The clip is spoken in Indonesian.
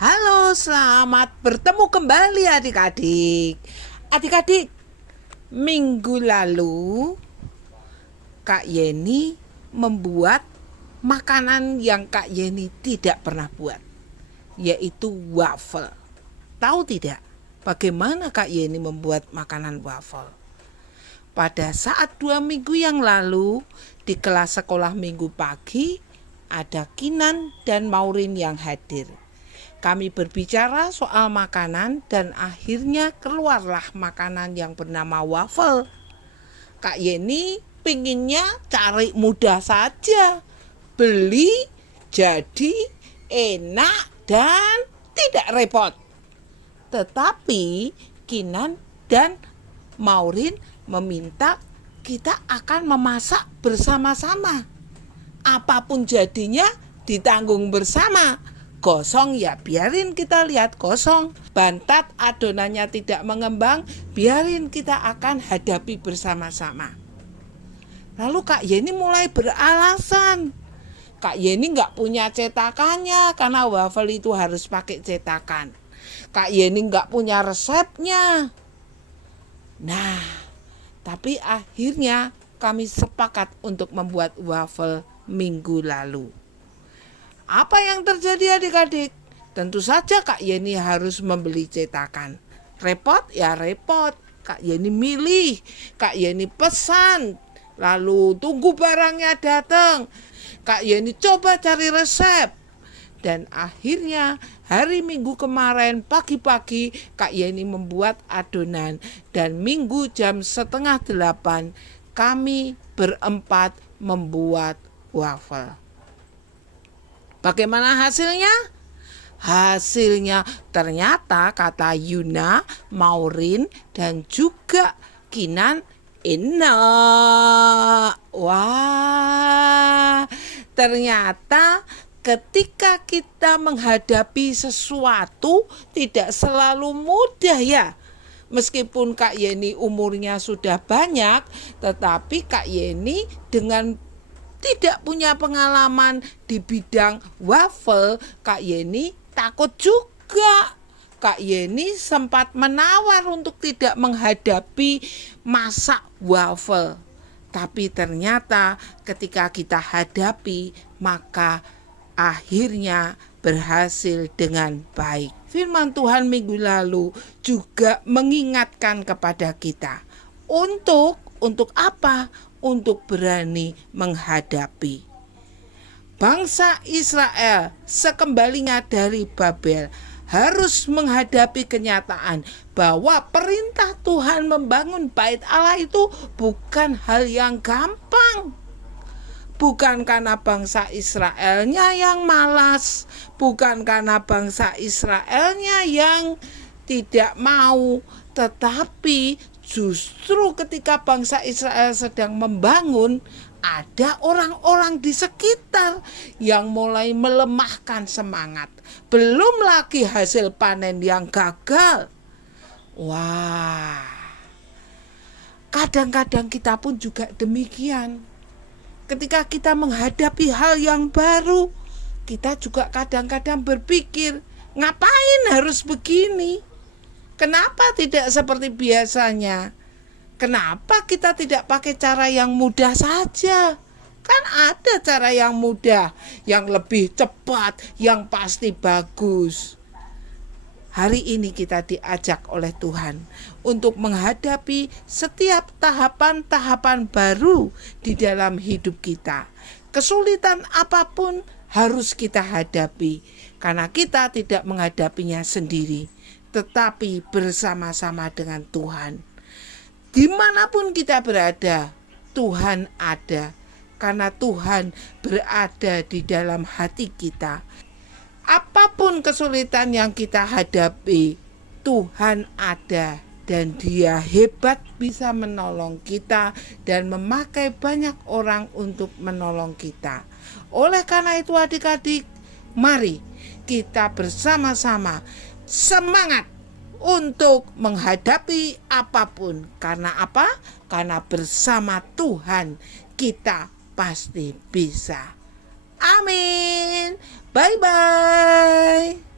Halo, selamat bertemu kembali adik-adik. Adik-adik, minggu lalu Kak Yeni membuat makanan yang Kak Yeni tidak pernah buat, yaitu waffle. Tahu tidak bagaimana Kak Yeni membuat makanan waffle? Pada saat 2 minggu yang lalu di kelas sekolah minggu pagi, ada Kinan dan Maureen yang hadir. Kami berbicara soal makanan dan akhirnya keluarlah makanan yang bernama waffle. Kak Yeni pinginnya cari mudah saja, beli jadi enak dan tidak repot. Tetapi Kinan dan Maureen meminta kita akan memasak bersama-sama. Apapun jadinya ditanggung bersama. Gosong ya biarin kita lihat gosong. Bantat adonannya tidak mengembang, biarin kita akan hadapi bersama-sama. Lalu Kak Yeni mulai beralasan. Kak Yeni nggak punya cetakannya karena waffle itu harus pakai cetakan. Kak Yeni nggak punya resepnya. Nah, tapi akhirnya kami sepakat untuk membuat waffle minggu lalu. Apa yang terjadi adik-adik? Tentu saja Kak Yeni harus membeli cetakan. Repot ya repot. Kak Yeni milih, Kak Yeni pesan, lalu tunggu barangnya datang. Kak Yeni coba cari resep. Dan akhirnya hari Minggu kemarin pagi-pagi Kak Yeni membuat adonan. Dan Minggu jam 7:30 kami berempat membuat waffle. Bagaimana hasilnya? Hasilnya ternyata kata Yuna, Maureen dan juga Kinan enak. Wah, ternyata ketika kita menghadapi sesuatu tidak selalu mudah ya. Meskipun Kak Yeni umurnya sudah banyak, tetapi Kak Yeni dengan tidak punya pengalaman di bidang waffle, Kak Yeni takut juga. Kak Yeni sempat menawar untuk tidak menghadapi masak waffle. Tapi ternyata ketika kita hadapi, maka akhirnya berhasil dengan baik. Firman Tuhan minggu lalu juga mengingatkan kepada kita untuk apa? Untuk berani menghadapi. Bangsa Israel sekembalinya dari Babel harus menghadapi kenyataan bahwa perintah Tuhan membangun bait Allah itu bukan hal yang gampang. Bukan karena bangsa Israelnya yang malas, bukan karena bangsa Israelnya yang tidak mau, tetapi justru ketika bangsa Israel sedang membangun, ada orang-orang di sekitar yang mulai melemahkan semangat. Belum lagi hasil panen yang gagal. Wah, kadang-kadang kita pun juga demikian. Ketika kita menghadapi hal yang baru, kita juga kadang-kadang berpikir, ngapain harus begini? Kenapa tidak seperti biasanya? Kenapa kita tidak pakai cara yang mudah saja? Kan ada cara yang mudah, yang lebih cepat, yang pasti bagus. Hari ini kita diajak oleh Tuhan untuk menghadapi setiap tahapan-tahapan baru di dalam hidup kita. Kesulitan apapun harus kita hadapi, karena kita tidak menghadapinya sendiri, tetapi bersama-sama dengan Tuhan. Dimanapun kita berada, Tuhan ada, karena Tuhan berada di dalam hati kita. Apapun kesulitan yang kita hadapi, Tuhan ada dan Dia hebat bisa menolong kita dan memakai banyak orang untuk menolong kita. Oleh karena itu adik-adik, mari kita bersama-sama semangat untuk menghadapi apapun. Karena apa? Karena bersama Tuhan kita pasti bisa. Amin. Bye-bye.